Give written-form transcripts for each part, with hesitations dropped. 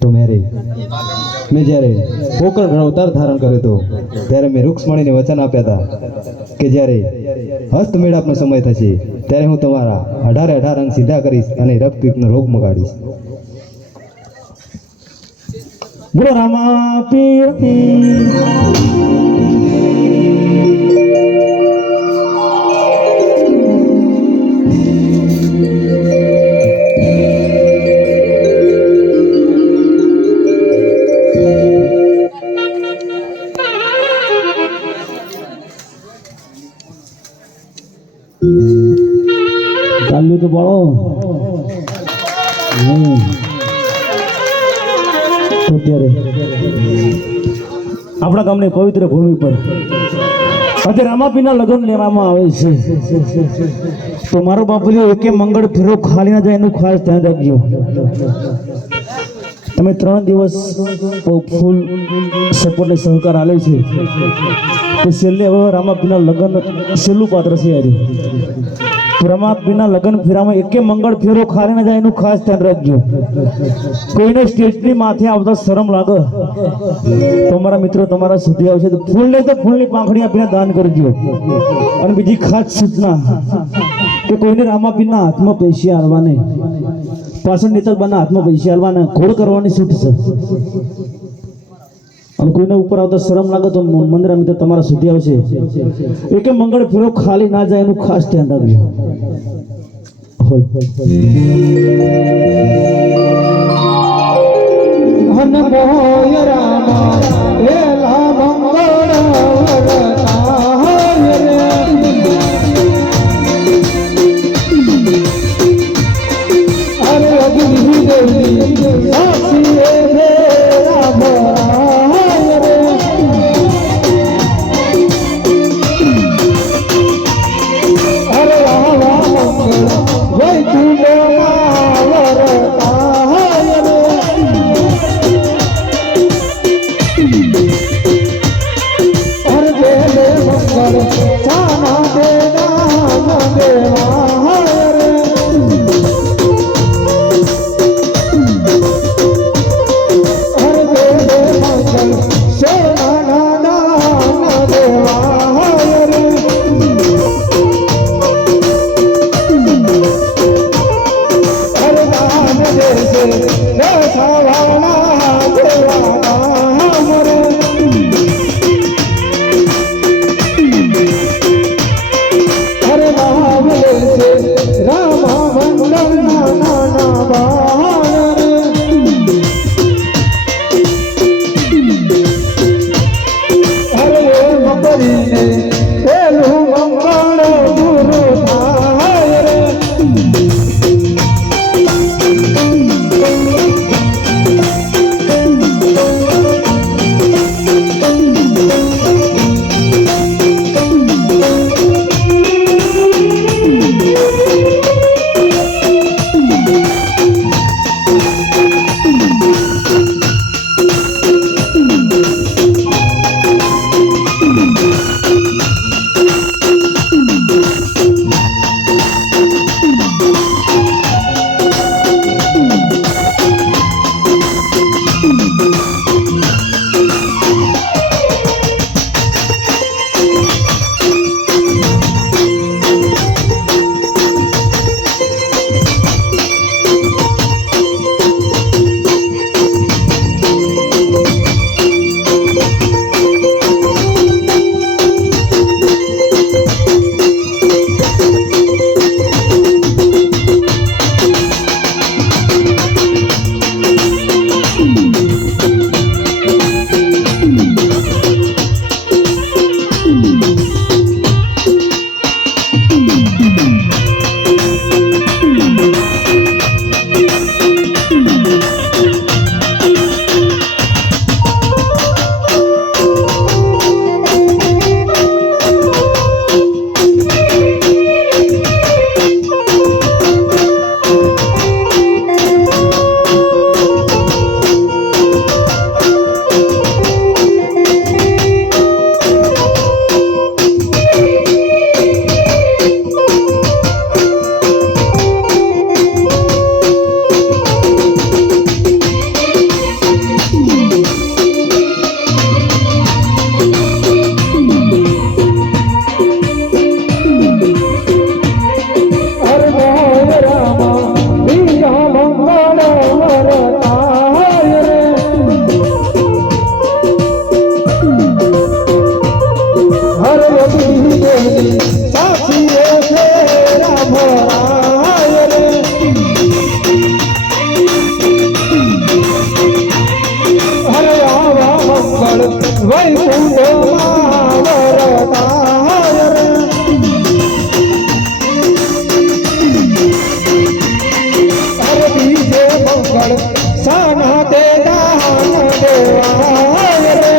તો મેરે મેં જ્યારે પોકળ અવતાર ધારણ કર્યો હતો ત્યારે મેં રૂક્ષ્મણીને વચન આપ્યા હતા કે જ્યારે હસ્તમેળાપનો સમય થશે ત્યારે હું તમારા 18 અંગ સીધા કરીશ અને રક્તપિત્તનો રોગ મગાડીશ. બોલો રામા પીર. ચાલ્યું તો પડો. અત્યારે આપણા ગામની પવિત્ર ભૂમિ પર આજે રામાપીના લગ્ન લેવામાં આવે છે. તો મારો બાપલીઓ એકે મંગળ ફેરો ખાલી ના જાય એનું ખાસ ધ્યાન રાખજો. તમે 3 દિવસ ફૂલ સપોર્ટ સહકાર આલે છે તો છેલ્લે હવે રામાપીના લગ્ન છેલ્લું પાત્ર છે. આજે રામાપીના લગ્ન ફેરામાં એકે મંગળ ફેરો ખાલી ના જાય એનું ખાસ ધ્યાન રાખજો. કોઈને સ્ટેજની માથે આવતા શરમ લાગે તો અમારા મિત્રો તમારા સુધી આવશે તો ફૂલ લે તો ફૂલની પાંખડી આપીને દાન કરજો. અને બીજી ખાસ સૂચના કે કોઈને રામાપીના હાથમાં પૈસા આલવા નહીં, પાછળ નેતરબાના હાથમાં પૈસા આલવાના, ઘોડ કરવાની છૂટ છે. અને કોઈને ઉપર આવતા શરમ લાગે તો મંદિર મિત્ર તમારા સુધી આવશે. એકે મંગળ ફેરો ખાલી ના જાય એનું ખાસ ધ્યાન રાખજો. વૈકુંઠમાં વરતાય રે અરે બીજે મંગળ સાના તે દાન દેવાય રે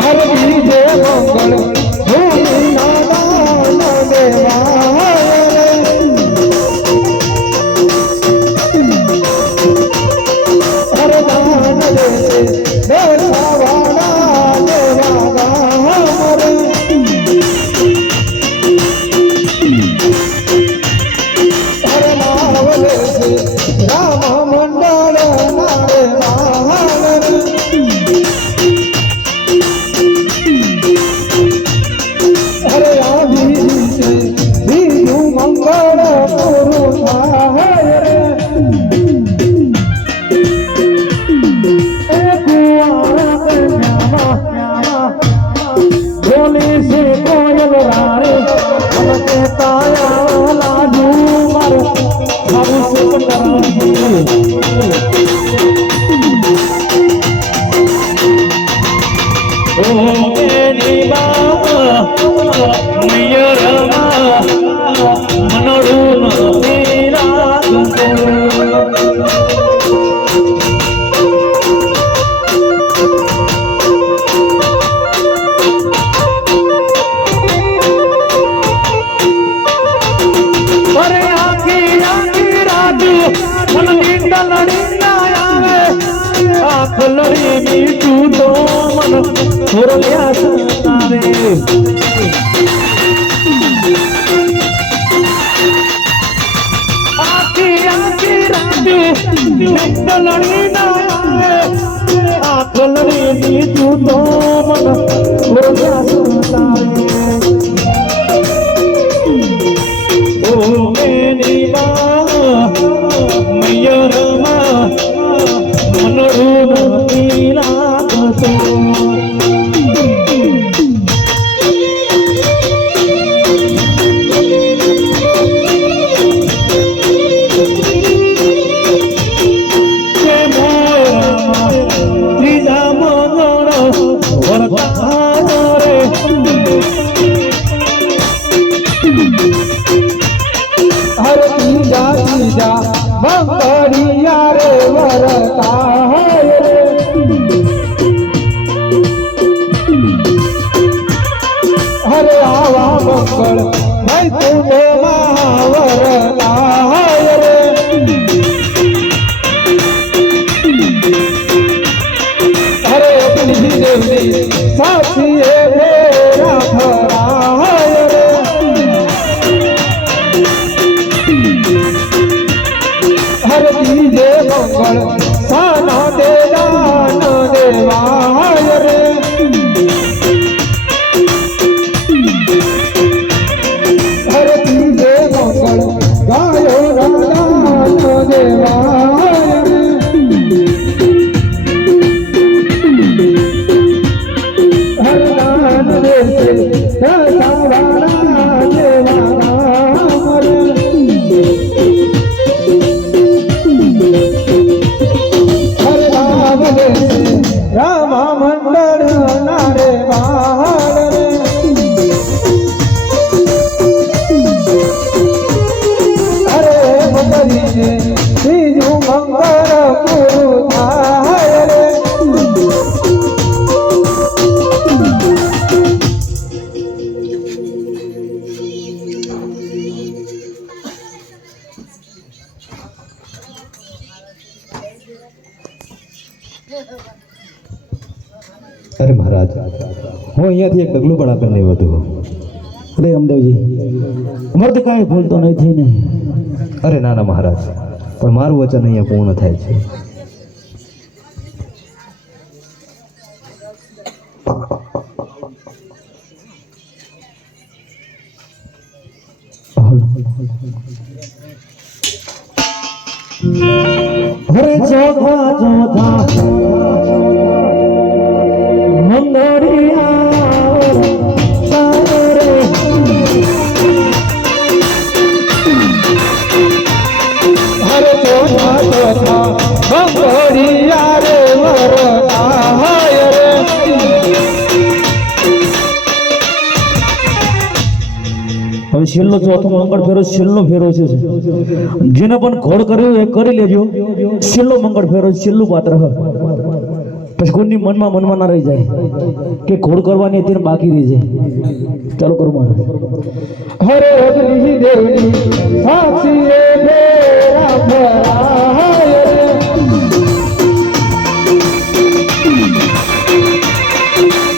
અરે બીજે મંગળ ભૂમિના દાન દેવાય રે અરે દાન દેશે દેવાવાળા દેવા ગામ રે અરે નાવ લેશે રામ મંડળ નારે મહાન રે અરે આવી છે બીજું મંગળ પૂરું થાય રે એ કુંવારા કન્યામાં બોલી છે કોયલ રારે અલકે તાયા લાજુ મારે મારું સુપટરાજી ઓ એની બા મયરમાં મનોડું મીરા અરે આખી આખી રાત મન નીંદ લડી ના આવે આંખ લડી મીઠું તો મન થોરલ્યા સતાવે આખી આખી રાત નીંદ લડી ના આવે આંખ લડી મીઠું તો મન થોરલ્યા સતાવે ઓ એની બા મયરમાં મનોડું નથી લાગતો કે મોરમાં ત્રીજા મંગળ વરતાય રે હર બીજા બીજા મંગળિયા રે વરતાય રે હરે આવા મંગળ વૈકુંઠમાં વરતાય રે હરે અગ્નિ દેવની સાક્ષીએ ફેરા ફરાય રે હર બીજે મંગળ સાના તે દાન દેવાય રે હર બીજે મંગળ ગાયો દાન દેવાય રે હર દાન દેશે દશાવાળા દેવા ગામ રે હરે રામ દેશે રામા મંડળ નારે મહાન રે અરે મંગળીને બીજું મંગળ પૂરું થાય રે અરે મહારાજ હું અહીંયાથી એક ડગલું પણ આગળ નહીં વધુ અરે અમદાવજી અમારે તો કાંઈ ભૂલ તો નહીં થઈ ને અરે ના ના મહારાજ પણ મારું વચન અહીંયા પૂર્ણ થાય છે અરે ચોખા ચોખા મંગળિયા રે હરે ચોખા ચોખા છેલ્લો ચોથો મંગળ ફેરો છેલ્લો ફેરો છે જેને પણ ઘોડ કર્યો એ કરી લેજો છેલ્લો મંગળ ફેરો છેલ્લું પાત્ર પછી કોઈની મનમાં ના રહી જાય કે ઘોડ કરવાની અત્યારે બાકી રહી જાય ચાલો કરું મારે હરે અગ્નિ દેવની સાક્ષીએ ફેરા ફરાય રે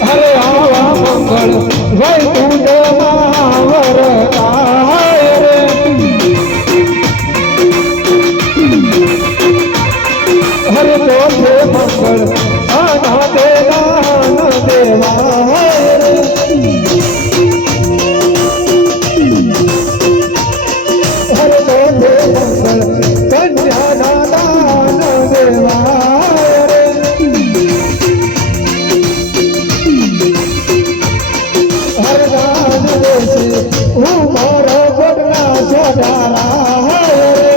હરે આવા મંગળ વૈકુંઠમાં વરતાય રે હરે ચોથે મંગળ અનાદે દાન દેવાય રે હરે ચોથે મંગળ કન્યાના દાન દેવાય રે હરે દાન દેશે હું મારો ગોડના ચોટાળા રે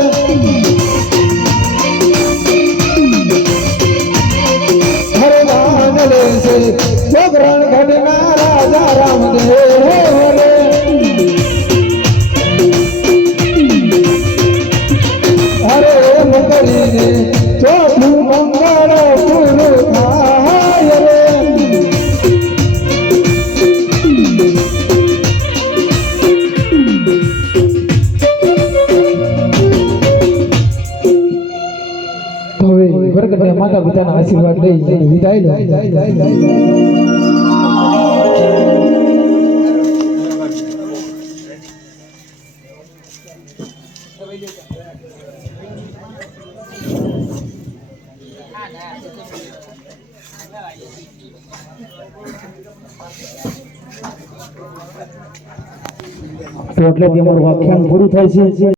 હરે દાન દેશે જોગરણ ઘડના રાજા રામદેવ રે હરે મંગળીને ચોથું મંગળ પૂરું થાય રે હવે વરકન્યા માતા પિતાના આશીર્વાદ લઈ વિદાય લો તો એટલે તમારું વ્યાખ્યાન પૂરું થાય છે